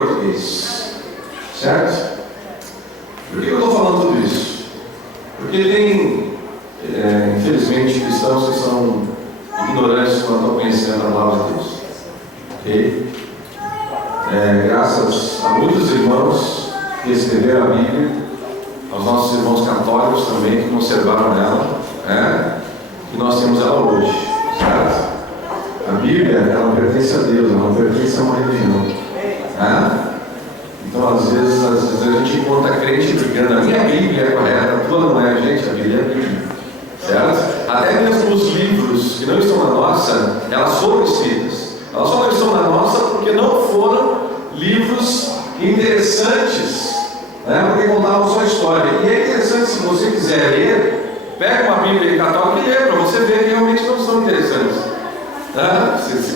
português, certo? Por que eu estou falando tudo isso? Porque tem, infelizmente, cristãos que são ignorantes quanto ao conhecimento da palavra de Deus, ok? Graças a muitos irmãos que escreveram a Bíblia, aos nossos irmãos católicos também que conservaram ela, que nós temos ela hoje, certo? A Bíblia, ela pertence a Deus, ela não pertence a uma religião. Então, às vezes a gente encontra crente brigando, a minha Bíblia é correta, a tua não é, gente, a Bíblia é a Bíblia, certo? Até mesmo os livros que não estão na nossa, elas foram escritas. Elas só não estão na nossa porque não foram livros interessantes, porque contavam só a história. E é interessante, se você quiser ler, pega uma Bíblia católica e lê, para você ver que realmente não são interessantes.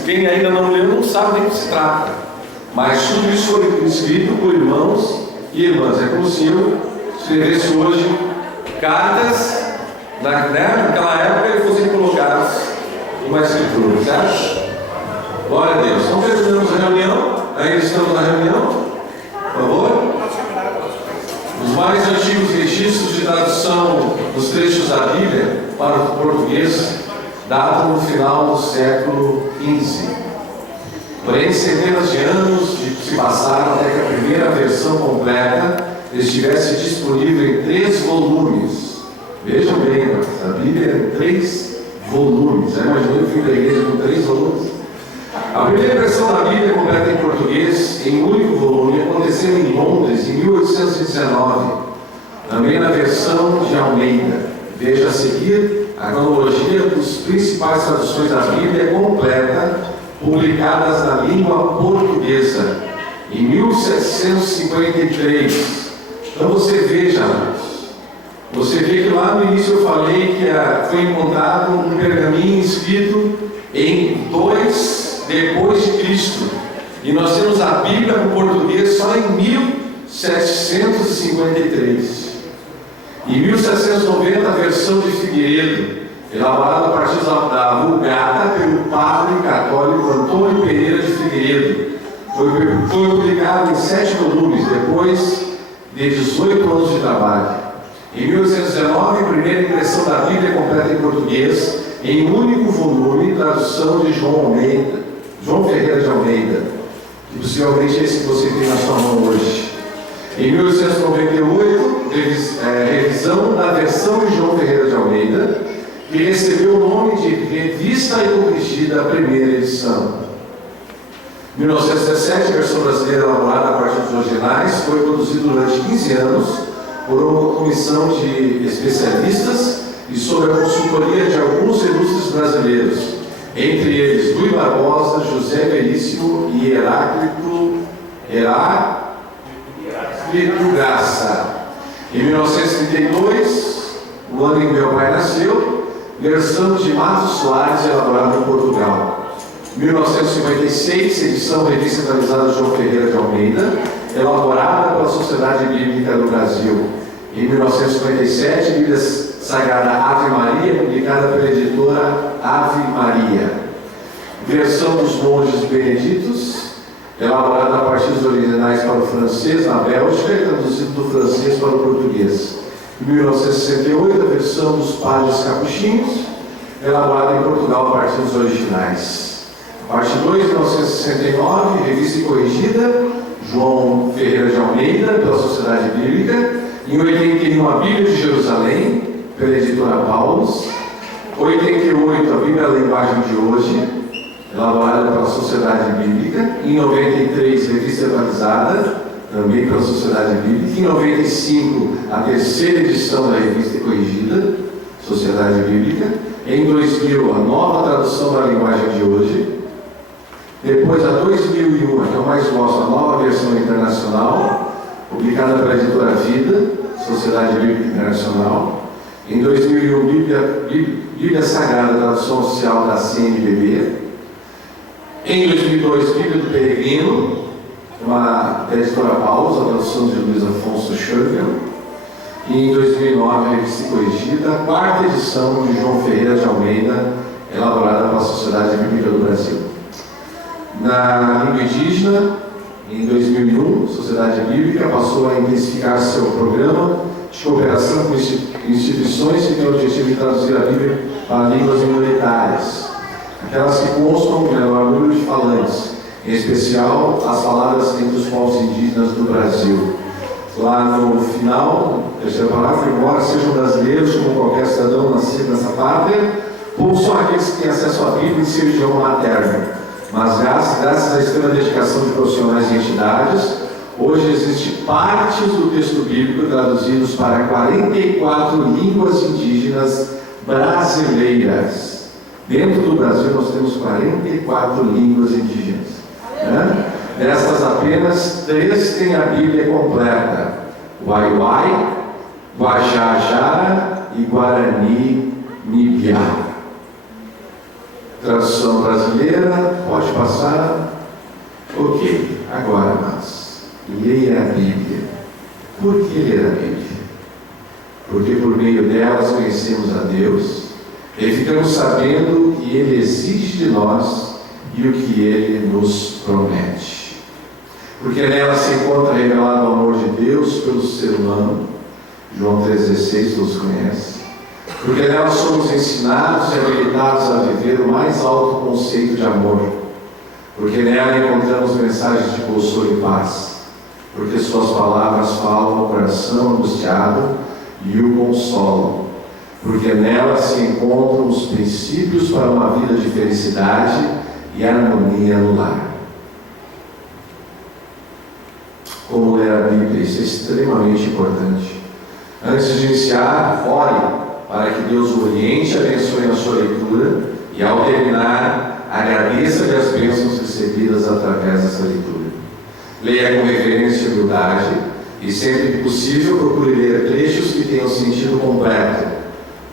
Quem ainda não leu não sabe nem do que se trata. Mas tudo isso foi escrito por irmãos e irmãs. É como se eu escrevesse hoje cartas, naquela época, e fossem colocadas numa escritura, certo? Glória a Deus. Então terminamos a reunião. Ainda estamos na reunião? Por favor. Os mais antigos registros de tradução dos trechos da Bíblia para o português datam no final do século XV. Porém, centenas de anos se passaram até que a primeira versão completa estivesse disponível em 3 volumes. Vejam bem, a Bíblia é em 3 volumes. Imaginou o fim da igreja com 3 volumes? A primeira versão da Bíblia completa em português, em um único volume, aconteceu em Londres, em 1819. Também na versão de Almeida. Veja a seguir a cronologia dos principais traduções da Bíblia completa, publicadas na língua portuguesa, em 1753. Então você veja, você vê que lá no início eu falei que foi encontrado um pergaminho escrito em 2 depois de Cristo. E nós temos a Bíblia no português só em 1753. Em 1790, a versão de Figueiredo, elaborada a partir da Vulgata pelo padre católico Antônio Pereira de Figueiredo, foi publicado em 7 volumes, depois de 18 anos de trabalho. Em 1819, a primeira impressão da Bíblia completa em português, em um único volume, tradução de João Ferreira de Almeida, que possivelmente é esse que você tem na sua mão hoje. Em 1898, revisão da versão de João Ferreira de Almeida, que recebeu o nome de Revista e Corrigida, primeira edição. Em 1917, a versão brasileira elaborada a partir dos originais foi produzida durante 15 anos por uma comissão de especialistas e sob a consultoria de alguns ilustres brasileiros, entre eles Luís Barbosa, José Veríssimo e Heráclito Graça. Em 1932, o ano em que meu pai nasceu, versão de Matos Soares, elaborada em Portugal. 1956, edição revista atualizada de João Ferreira de Almeida, elaborada pela Sociedade Bíblica do Brasil. Em 1957, Bíblia Sagrada Ave Maria, publicada pela editora Ave Maria. Versão dos monges beneditos, elaborada a partir dos originais para o francês na Bélgica e traduzido do francês para o português. Em 1968, a versão dos padres capuchinhos, elaborada em Portugal a partir dos originais. Parte 2, 1969, revista e corrigida, João Ferreira de Almeida, pela Sociedade Bíblica. Em 81, a Bíblia de Jerusalém, pela editora Paulus. 88, a Bíblia da Linguagem de Hoje, elaborada pela Sociedade Bíblica. Em 93, revista atualizada, também pela Sociedade Bíblica. Em 95, a terceira edição da Revista Corrigida, Sociedade Bíblica. Em 2000, a nova tradução da Linguagem de Hoje. Depois, a 2001, que é o mais gosto, a nova versão internacional, publicada pela editora Vida, Sociedade Bíblica Internacional. Em 2001, Bíblia Sagrada, tradução oficial da CNBB. Em 2002, Bíblia do Peregrino, da editora Paulus, a tradução de Luiz Afonso Schögel. E em 2009, a revista corrigida, a 4ª edição de João Ferreira de Almeida, elaborada pela Sociedade Bíblica do Brasil. Na língua indígena, Em 2001, a Sociedade Bíblica passou a intensificar seu programa de cooperação com instituições que têm o objetivo de traduzir a Bíblia para línguas minoritárias, aquelas que constam com menor número de falantes, em especial as faladas entre os povos indígenas do Brasil. Lá no final, terceiro parágrafo, embora sejam brasileiros como qualquer cidadão nascido nessa pátria, poucos são aqueles que têm acesso à Bíblia em seu idioma materno. Mas graças à extrema dedicação de profissionais e entidades, hoje existe partes do texto bíblico traduzidos para 44 línguas indígenas brasileiras. Dentro do Brasil nós temos 44 línguas indígenas. Né? Destas apenas 3 têm a Bíblia completa: Waiwai, Guajajara e Guarani Nibiá. Tradução brasileira, pode passar. Ok, agora mas, leia a Bíblia. Por que ler a Bíblia? Porque por meio delas conhecemos a Deus e ficamos sabendo o que Ele exige de nós e o que Ele nos promete. Porque nela se encontra revelado o amor de Deus pelo ser humano. João 3,16, todos conhecem. Porque nela somos ensinados e habilitados a viver o mais alto conceito de amor. Porque nela encontramos mensagens de consolo e paz. Porque suas palavras falam ao coração angustiado e o consolam. Porque nela se encontram os princípios para uma vida de felicidade e harmonia no lar. Como ler a Bíblia? Isso é extremamente importante. Antes de iniciar, ore para que Deus o oriente e abençoe a sua leitura, e ao terminar, agradeça as bênçãos recebidas através dessa leitura. Leia com reverência e humildade, e sempre que possível procure ler trechos que tenham sentido completo.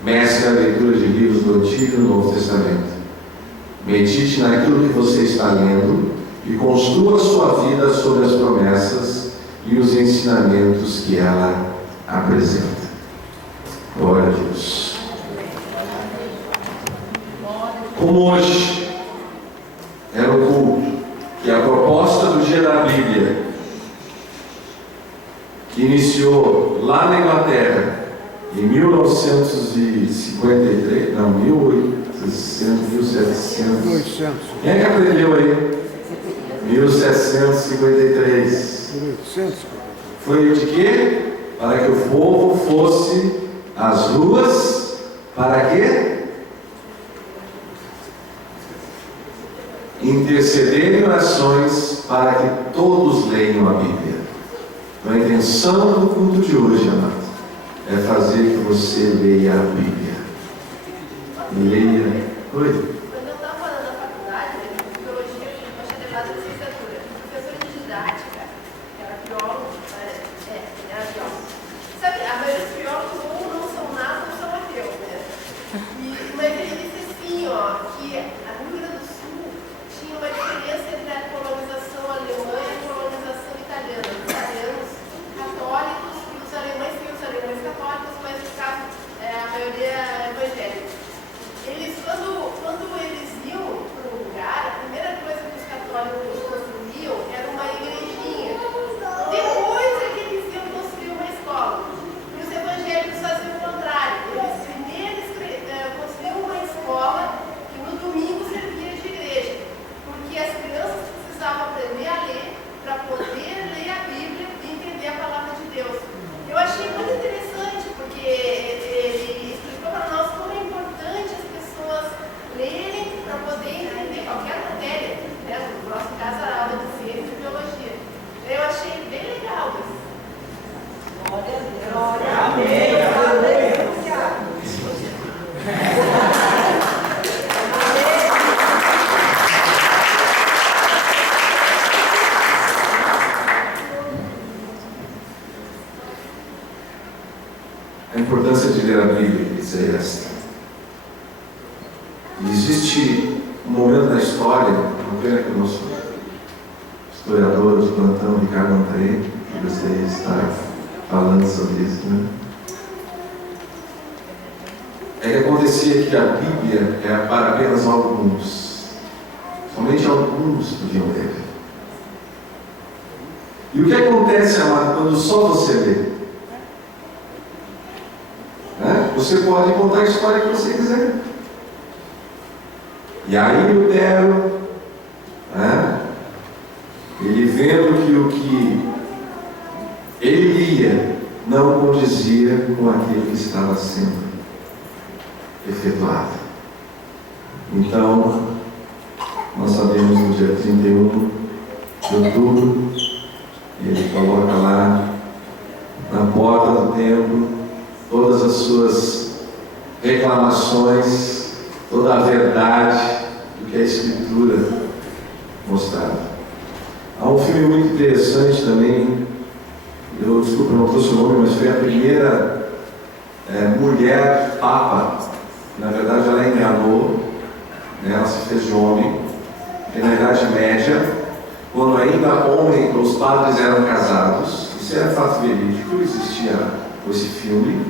Mescle a leitura de livros do Antigo e do Novo Testamento. Medite naquilo que você está lendo e construa sua vida sobre as promessas e os ensinamentos que ela apresenta. Glória a Deus. Como hoje era o culto, que a proposta do Dia da Bíblia, que iniciou lá na Inglaterra, em 1953, não, 1700. Quem é que aprendeu aí? 1753. Foi de quê? Para que o povo fosse às ruas, para quê? Interceder em orações para que todos leiam a Bíblia. Então, a intenção do culto de hoje, amado, é fazer que você leia a Bíblia. Leia. Oi? Quando eu estava falando da faculdade, de biologia, eu tinha levado a licenciatura. A professora de didática, que era biólogo, era biólogo. Sabe, a maioria dos biólogos ou não são nada ou são ateus, né? Mas ele disse assim, ó, que a Rio Grande do Sul tinha uma diferença entre a colonização alemã e a colonização italiana. Os italianos católicos e os alemães católicos, mas no caso a maioria evangélica. Eles, quando eles iam para um lugar, a primeira coisa que os católicos construíam era uma igrejinha. Depois é que eles iam construir uma escola. E os evangélicos faziam o contrário. Eles primeiro construíam uma escola que no domingo servia de igreja. Porque as crianças precisavam aprender a ler para poder ler a Bíblia e entender a palavra de Deus. Eu achei muito interessante, porque ele explicou para nós como é importante as pessoas lerem para poder entender qualquer matéria, né? No nosso caso, a aula de ciência e biologia. Eu achei bem legal isso. Glória a Deus. Glória a A importância de ler a Bíblia é esta. Existe um momento na história, não pena que o nosso historiador de plantão, Ricardo Antaí, que gostaria de estar falando sobre isso, né? É que acontecia que a Bíblia era para apenas alguns. Somente alguns podiam ler. E o que acontece, amado, quando só você lê? Você pode contar a história que você quiser. E aí Lutero, ele vendo que o que ele lia não condizia com aquilo que estava sendo efetuado. Então, nós sabemos no dia 31 de outubro, ele coloca lá na porta do templo todas as suas reclamações, toda a verdade do que a Escritura mostrava. Há um filme muito interessante também, desculpa, não trouxe o nome, mas foi a primeira mulher papa. Na verdade, ela enganou, ela se fez de homem, porque na Idade Média, quando ainda os padres eram casados, isso era fato verídico, existia esse filme,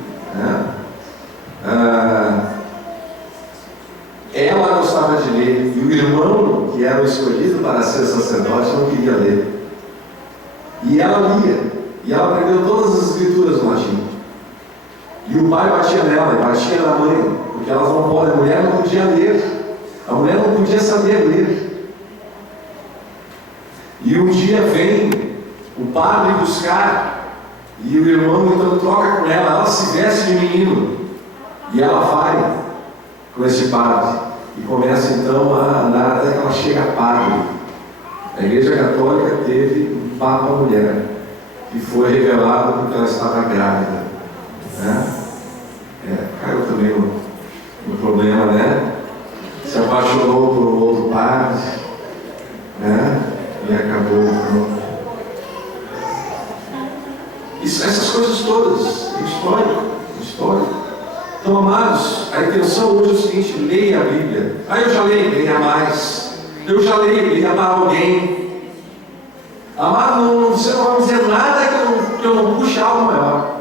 ela gostava de ler, e o irmão, que era o escolhido para ser sacerdote, não queria ler. E ela lia, e ela aprendeu todas as escrituras no latim. E o pai batia nela, e batia na mãe, porque elas não podem, a mulher não podia ler, a mulher não podia saber ler. E um dia vem o padre buscar, e o irmão então troca com ela se veste de menino, e ela vai com esse padre, e começa então a andar até que ela chega a padre. A Igreja Católica teve um Papa mulher, que foi revelado porque ela estava grávida. Caiu também no problema, se apaixonou por um outro padre, e acabou. Essas coisas todas, história. Então, amados, a intenção hoje é o seguinte: leia a Bíblia. Eu já leio, leia mais. Eu já leio, leia para alguém. Amado, você não vai dizer nada que eu não puxe algo maior.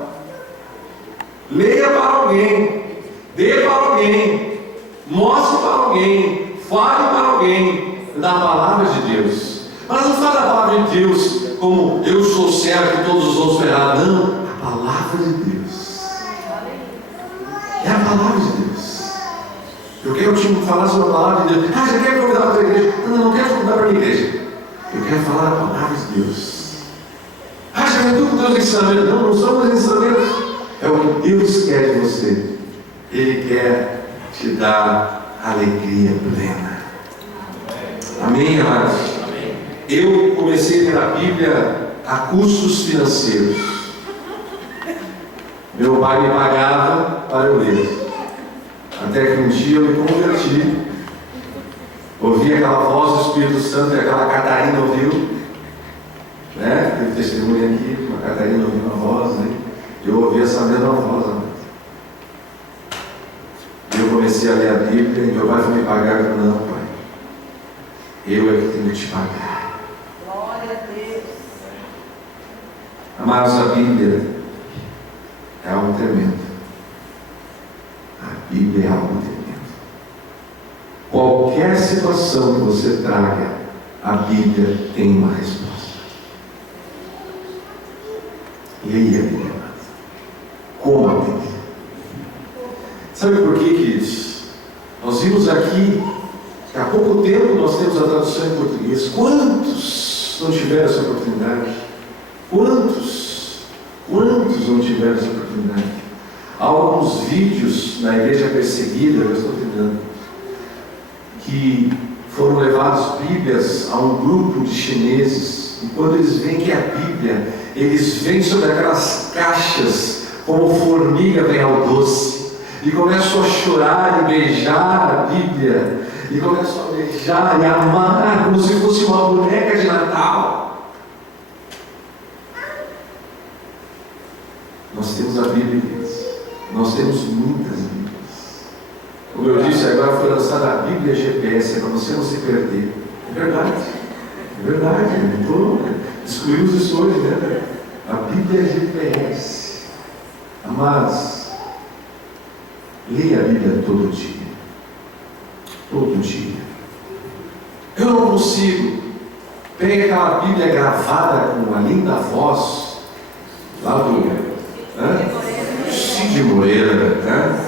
Leia para alguém, dê para alguém, mostre para alguém, fale para alguém da palavra de Deus. Mas não fale da palavra de Deus como eu sou certo e todos os outros errados. Não, a palavra de Deus. É a palavra de Deus. Eu quero te falar sobre a palavra de Deus. Já quero convidar para a tua igreja. Não quero convidar para a minha igreja. Eu quero falar a palavra de Deus. Já vem tudo com Deus ensinamento. Não somos ensinamentos. É o que Deus quer de você. Ele quer te dar alegria plena. Amém, amados? Eu comecei a ler a Bíblia a custos financeiros. Meu pai me pagava para eu ler. Até que um dia eu me converti. Ouvi aquela voz do Espírito Santo, e aquela Catarina ouviu. Teve testemunha aqui, uma Catarina ouviu uma voz, eu ouvi essa mesma voz. E eu comecei a ler a Bíblia, e meu pai foi me pagar. Eu falei: não, pai, eu é que tenho que te pagar. Glória a Deus. Amados, a Bíblia é algo tremendo. A Bíblia é algo tremendo. Qualquer situação que você traga, a Bíblia tem uma resposta. Leia a Bíblia. Como a Bíblia. Sabe por que, queridos? Nós vimos aqui que há pouco tempo nós temos a tradução em português. Quantos não tiveram essa oportunidade? Quantos não tiveram essa oportunidade? Há alguns vídeos na igreja perseguida, eu estou tentando, que foram levados Bíblias a um grupo de chineses, e quando eles veem que é a Bíblia, eles vêm sobre aquelas caixas como formiga vem ao doce, e começam a chorar e beijar a Bíblia, e começam a beijar e amar como se fosse uma boneca de Natal. Nós temos a Bíblia, nós temos muitas Bíblias. Como eu disse, agora foi lançada a Bíblia GPS, para você não se perder. É verdade, não estou excluindo isso hoje, A Bíblia GPS. Amados, leia a Bíblia todo dia. Todo dia. Eu não consigo. Pega aquela Bíblia gravada com uma linda voz, lá do Cid Moreira, né?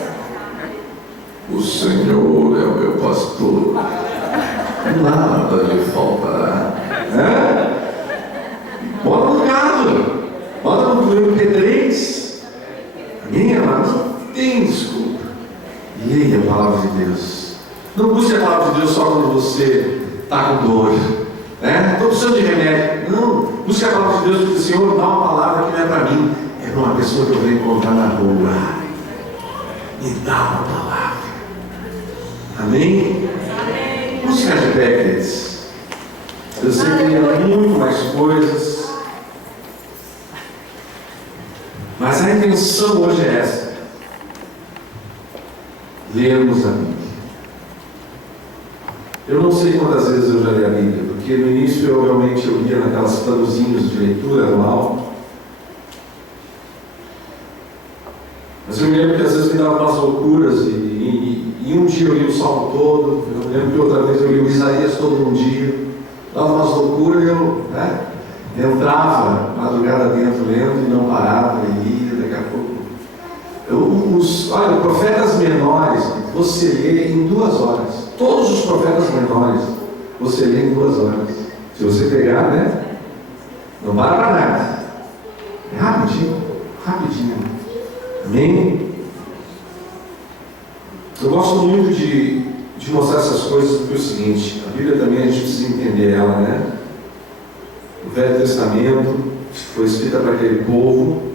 O Senhor é o meu pastor, nada lhe faltará. Bota no gado, bota no MP3. Amém, amados? Não tem desculpa. Leia a palavra de Deus. Não busque a palavra de Deus só quando você está com dor, né? Estou precisando de remédio. Não, busque a palavra de Deus porque o Senhor dá uma palavra que não é para mim, é para uma pessoa que eu venho encontrar na rua. Me dá uma palavra. Amém? Vamos ficar de pé, queridos. Eu sei que tem muito mais coisas, mas a intenção hoje é essa: lermos a Bíblia. Eu não sei quantas vezes eu já li a Bíblia, porque no início eu realmente lia naquelas planuzinhos de leitura anual. Mas eu me lembro que às vezes me dava umas loucuras e um dia eu li o Salmo todo. Eu me lembro que outra vez eu li o Isaías todo um dia. Dava umas loucuras e eu entrava madrugada dentro lendo e não parava, e lia, daqui a pouco. Olha, profetas menores, você lê em 2 horas. Todos os profetas menores, você lê em 2 horas. Se você pegar, né? Não para para nada. É rapidinho, rapidinho. Amém? Eu gosto muito de mostrar essas coisas porque é o seguinte: a Bíblia também a gente precisa entender ela, né? O Velho Testamento foi escrita para aquele povo,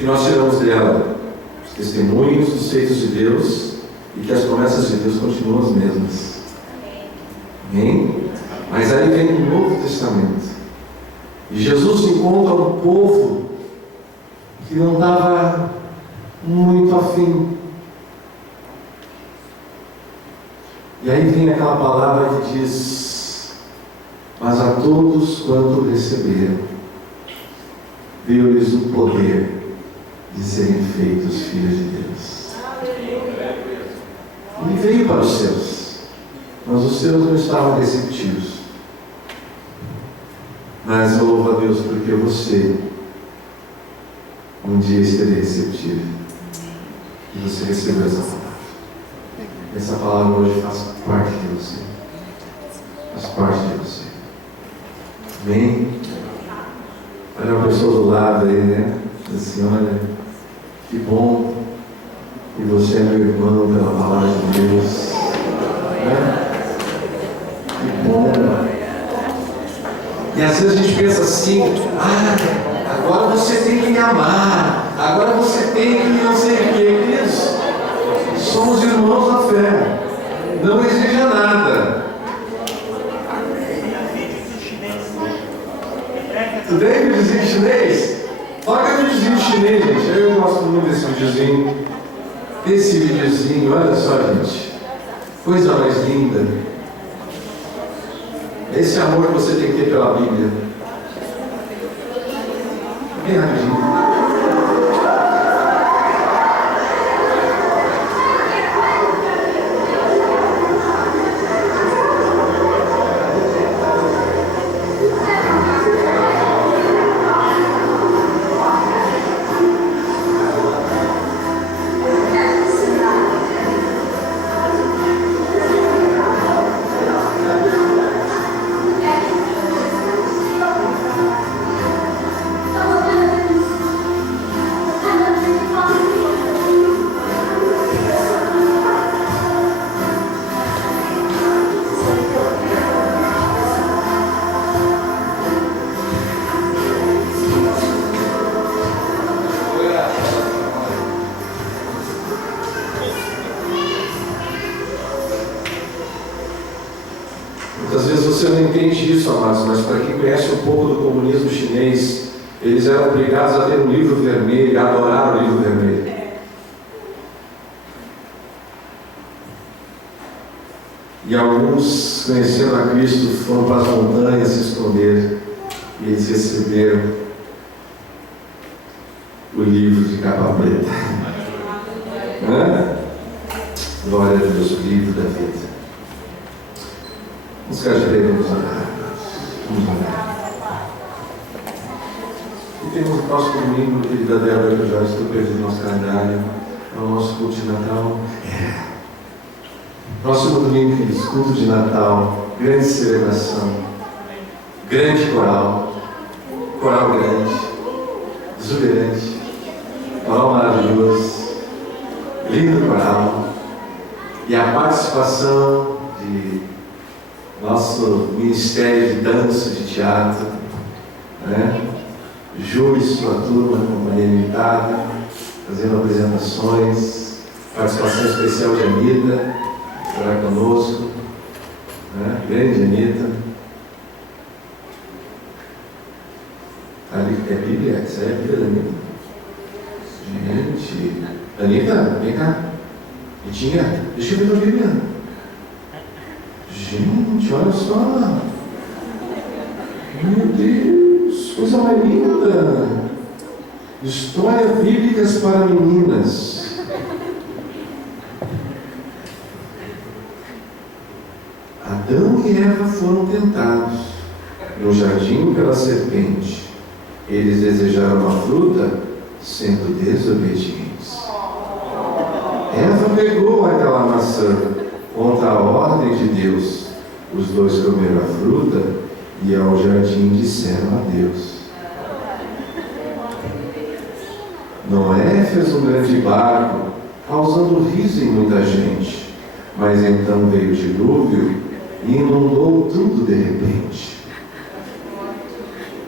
e nós tiramos dela os testemunhos dos feitos de Deus e que as promessas de Deus continuam as mesmas. Amém? Mas aí vem o Novo Testamento e Jesus encontra um povo que não estava muito afim. E aí vem aquela palavra que diz: mas a todos quanto receberam, deu-lhes o poder de serem feitos filhos de Deus. Ele veio para os seus, mas os seus não estavam receptivos. Mas eu louvo a Deus porque você um dia esteve receptivo e você recebeu essa palavra. Essa palavra hoje faz parte de você. Faz parte de você. Amém? Olha uma pessoa do lado aí, né? Diz assim: olha, que bom que você é meu irmão pela palavra de Deus. Né? Que bom. E às vezes a gente pensa assim: agora você tem que me amar, agora você tem que não sei o que. Isso. Somos irmãos na fé. Não exija nada. Tu tem videozinho chinês? Olha o videozinho chinês, gente. Eu gosto muito desse videozinho. Esse videozinho, olha só, gente. Coisa mais linda. Esse amor que você tem que ter pela Bíblia. Bem rapidinho. Muitas vezes você não entende isso, amados, mas para quem conhece um pouco do comunismo chinês, eles eram obrigados a ter um livro vermelho e adorar o livro vermelho. E alguns, conhecendo a Cristo, foram para as montanhas se esconder e eles receberam o livro de capa preta. Glória a Deus, o livro da vida. Vamos ficar de pé, vamos orar. Vamos orar. E temos o próximo domingo, querida Débora, que eu já estou perdido no nosso calendário, é o nosso culto de Natal. Próximo domingo, queridos, culto de Natal, grande celebração, grande coral grande, exuberante, coral maravilhoso, lindo coral, e a participação de nosso Ministério de Dança, de Teatro, né? Ju e sua turma, Companhia Limitada, fazendo apresentações, participação especial de Anitta, que estará conosco, né? Grande Anitta. Ali é Bíblia? Essa é a Bíblia da Anitta? Gente, Anitta, vem cá. Ritinha, deixa eu ver a Bíblia. Gente, olha só. Meu Deus, coisa mais linda. Histórias bíblicas para meninas. Adão e Eva foram tentados no jardim pela serpente. Eles desejaram a fruta, sendo desobedientes. Eva pegou aquela maçã contra a ordem de Deus. Os dois comeram a fruta e ao jardim disseram a Deus. Noé fez um grande barco, causando riso em muita gente. Mas então veio o dilúvio e inundou tudo de repente.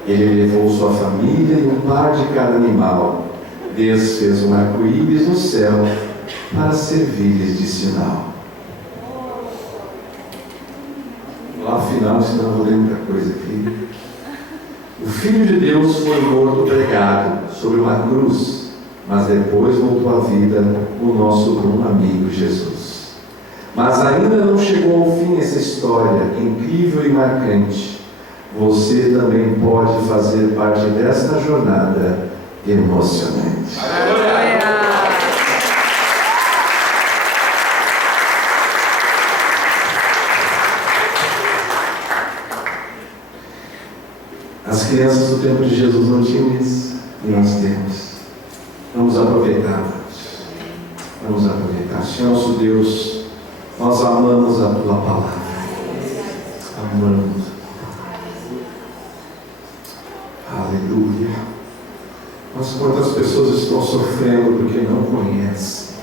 Ele levou sua família e um par de cada animal. Deus fez um arco-íris no céu para servir-lhes de sinal. Lá no final, senão eu vou ler muita coisa aqui. O Filho de Deus foi morto pregado sobre uma cruz, mas depois voltou à vida o nosso bom amigo Jesus. Mas ainda não chegou ao fim essa história incrível e marcante. Você também pode fazer parte desta jornada emocionante. As crianças do tempo de Jesus não tinham isso, e nós temos. Vamos aproveitar. Vamos aproveitar. Senhor nosso Deus, nós amamos a Tua palavra. Amamos. Aleluia. Mas quantas pessoas estão sofrendo porque não conhecem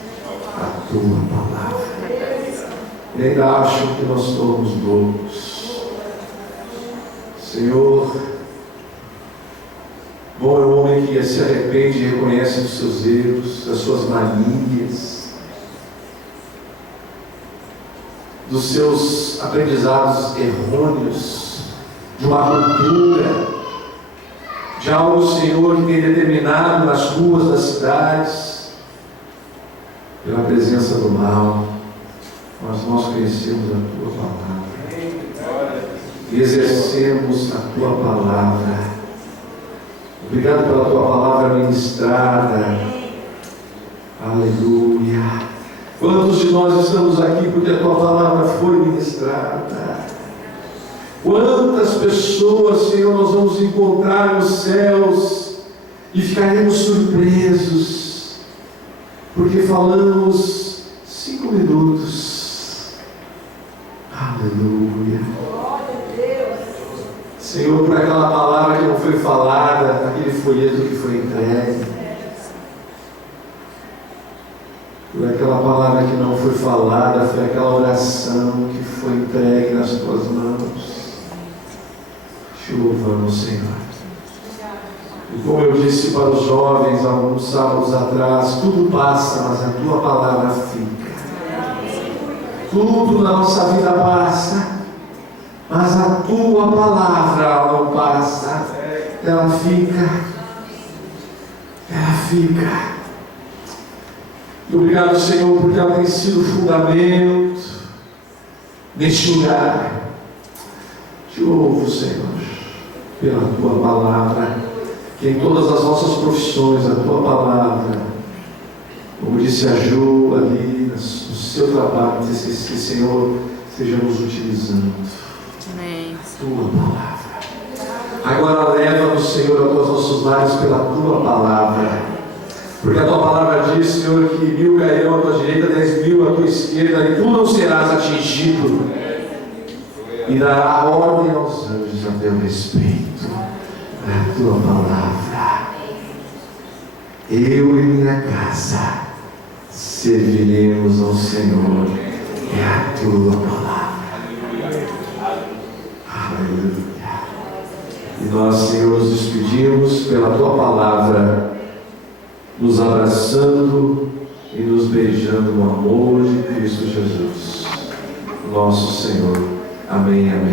a Tua palavra e ainda acham que nós somos loucos. Senhor, bom é o homem que se arrepende e reconhece os seus erros, as suas manias, dos seus aprendizados errôneos, de uma cultura, de algo, Senhor, que tem determinado nas ruas das cidades, pela presença do mal. Mas nós conhecemos a Tua palavra e exercemos a Tua palavra. Obrigado pela Tua palavra ministrada. Aleluia. Quantos de nós estamos aqui porque a Tua palavra foi ministrada? Quantas pessoas, Senhor, nós vamos encontrar nos céus e ficaremos surpresos, porque falamos 5 minutos. Aleluia. Senhor, por aquela palavra que não foi falada, aquele folheto que foi entregue, por aquela palavra que não foi falada, foi aquela oração que foi entregue nas Tuas mãos. Te louvamos, Senhor. E como eu disse para os jovens alguns sábados atrás, tudo passa, mas a Tua palavra fica. Tudo na nossa vida passa, mas a Tua palavra não passa. Ela fica. Ela fica. E obrigado, Senhor, porque ela tem sido fundamento neste lugar. Te louvo, Senhor, pela Tua palavra, que em todas as nossas profissões, a Tua palavra, como disse a Ju ali, no seu trabalho, que, Senhor, estejamos utilizando. Amém. Tua palavra. Senhor, aos nossos lares pela Tua palavra. Porque a Tua palavra diz, Senhor, que 1000 cairão à Tua direita, 10.000 à Tua esquerda, e Tu não serás atingido. E dará ordem aos anjos a Teu respeito. A Tua palavra. Eu e minha casa serviremos ao Senhor. É a Tua palavra. Aleluia. E nós, Senhor, nos despedimos pela Tua palavra, nos abraçando e nos beijando no amor de Cristo Jesus, nosso Senhor. Amém, amém.